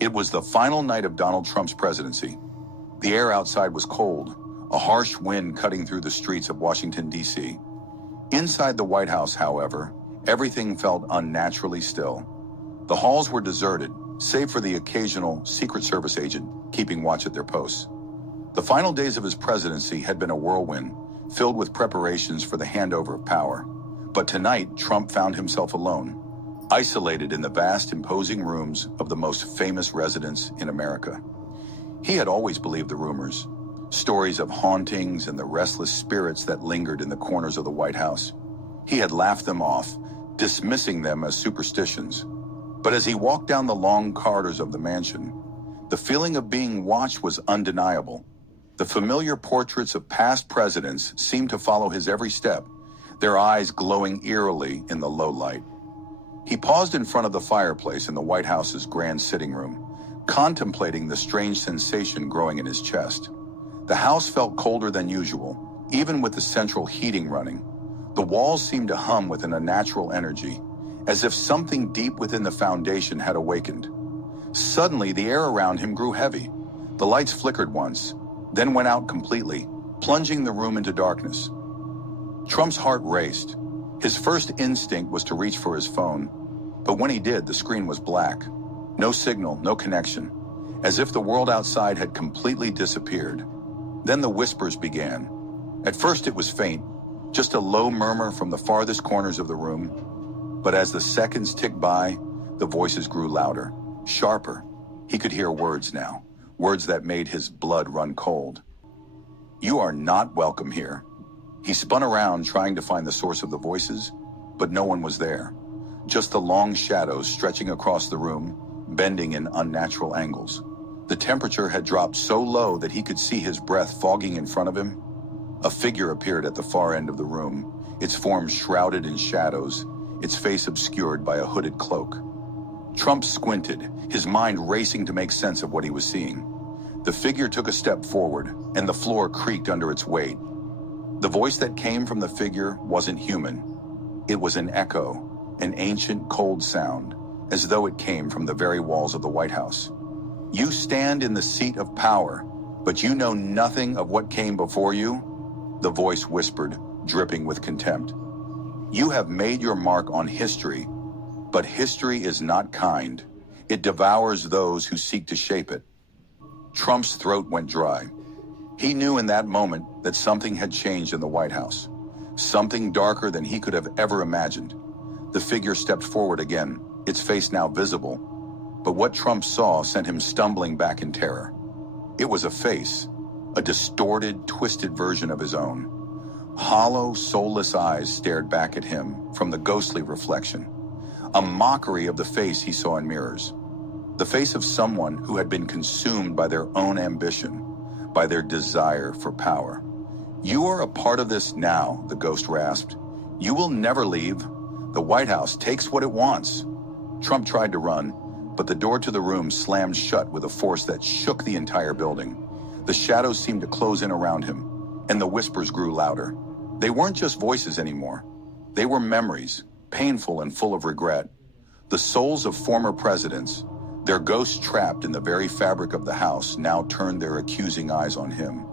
It was the final night of Donald Trump's presidency. The air outside was cold, a harsh wind cutting through the streets of Washington, D.C. Inside the White House, however, everything felt unnaturally still. The halls were deserted, save for the occasional Secret Service agent keeping watch at their posts. The final days of his presidency had been a whirlwind, filled with preparations for the handover of power. But tonight, Trump found himself alone, isolated in the vast, imposing rooms of the most famous residence in America. He had always believed the rumors, stories of hauntings and the restless spirits that lingered in the corners of the White House. He had laughed them off, dismissing them as superstitions. But as he walked down the long corridors of the mansion, the feeling of being watched was undeniable. The familiar portraits of past presidents seemed to follow his every step, their eyes glowing eerily in the low light. He paused in front of the fireplace in the White House's grand sitting room, contemplating the strange sensation growing in his chest. The house felt colder than usual, even with the central heating running. The walls seemed to hum with an unnatural energy, as if something deep within the foundation had awakened. Suddenly, the air around him grew heavy. The lights flickered once, then went out completely, plunging the room into darkness. Trump's heart raced. His first instinct was to reach for his phone, but when he did, the screen was black. No signal, no connection, as if the world outside had completely disappeared. Then the whispers began. At first it was faint, just a low murmur from the farthest corners of the room. But as the seconds ticked by, the voices grew louder, sharper. He could hear words now, words that made his blood run cold. "You are not welcome here." He spun around trying to find the source of the voices, but no one was there. Just the long shadows stretching across the room, bending in unnatural angles. The temperature had dropped so low that he could see his breath fogging in front of him. A figure appeared at the far end of the room, its form shrouded in shadows, its face obscured by a hooded cloak. Trump squinted, his mind racing to make sense of what he was seeing. The figure took a step forward, and the floor creaked under its weight. The voice that came from the figure wasn't human. It was an echo, an ancient, cold sound, as though it came from the very walls of the White House. "You stand in the seat of power, but you know nothing of what came before you," the voice whispered, dripping with contempt. "You have made your mark on history, but history is not kind. It devours those who seek to shape it." Trump's throat went dry. He knew in that moment that something had changed in the White House, something darker than he could have ever imagined. The figure stepped forward again, its face now visible, but what Trump saw sent him stumbling back in terror. It was a face, a distorted, twisted version of his own. Hollow, soulless eyes stared back at him from the ghostly reflection, a mockery of the face he saw in mirrors. The face of someone who had been consumed by their own ambition, by their desire for power. "You are a part of this now," the ghost rasped. "You will never leave. The White House takes what it wants." Trump tried to run, but the door to the room slammed shut with a force that shook the entire building. The shadows seemed to close in around him, and the whispers grew louder. They weren't just voices anymore. They were memories, painful and full of regret. The souls of former presidents, their ghosts trapped in the very fabric of the house, now turned their accusing eyes on him.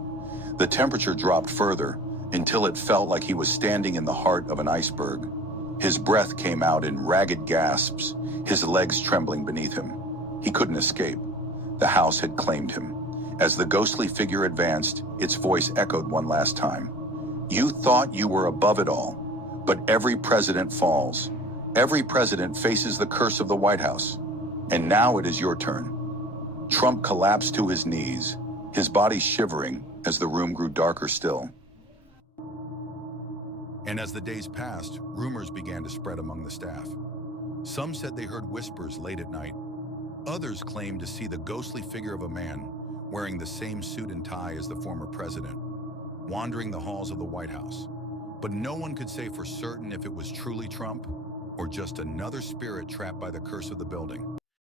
The temperature dropped further until it felt like he was standing in the heart of an iceberg. His breath came out in ragged gasps, his legs trembling beneath him. He couldn't escape. The house had claimed him. As the ghostly figure advanced, its voice echoed one last time. "You thought you were above it all, but every president falls. Every president faces the curse of the White House. And now it is your turn." Trump collapsed to his knees, his body shivering as the room grew darker still. And as the days passed, rumors began to spread among the staff. Some said they heard whispers late at night. Others claimed to see the ghostly figure of a man wearing the same suit and tie as the former president, wandering the halls of the White House. But no one could say for certain if it was truly Trump or just another spirit trapped by the curse of the building.